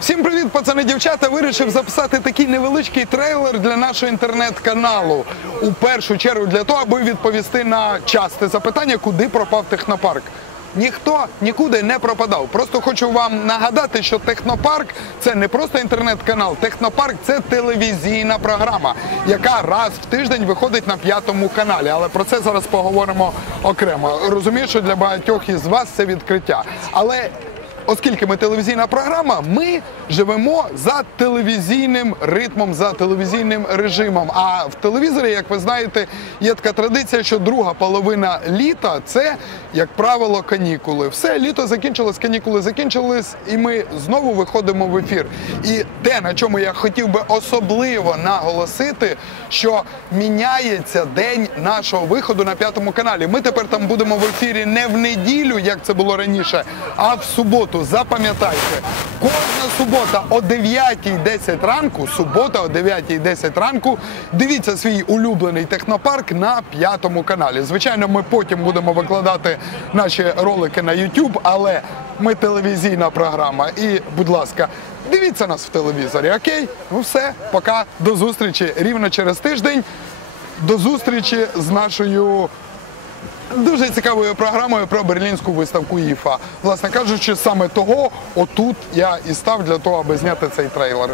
Всім привіт, пацани, дівчата. Вирішив записати такий невеличкий трейлер для нашого інтернет-каналу. У першу чергу для того, аби відповісти на часте запитання, куди пропав технопарк. Ніхто нікуди не пропадав. Просто хочу вам нагадати, що технопарк це не просто інтернет-канал. Технопарк це телевізійна програма, яка раз в тиждень виходить на п'ятому каналі. Але про це зараз поговоримо окремо. Розумію, що для багатьох із вас це відкриття. Але Оскільки ми телевізійна програма, ми живемо за телевізійним ритмом, за телевізійним режимом. А в телевізорі, як ви знаєте, є така традиція, що друга половина літа це, як правило, канікули. Все літо закінчилось, канікули закінчились, і ми знову виходимо в ефір. І те, на чому я хотів би особливо наголосити, що міняється день нашого виходу на п'ятому каналі. Ми тепер там будемо в ефірі не в неділю, як це було раніше, а в суботу. Запам'ятайте, кожна субота о 9.10 ранку, субота о 9.10 ранку. Дивіться свій улюблений технопарк на п'ятому каналі. Звичайно, ми потім будемо викладати наші ролики на YouTube, але ми телевізійна програма. І, будь ласка, дивіться нас в телевізорі, окей? Ну все, пока, до зустрічі рівно через тиждень. До зустрічі з нашою дуже цікавою програмою про берлінську виставку ІФА. Власне кажучи, саме того отут я і став для того, аби зняти цей трейлер.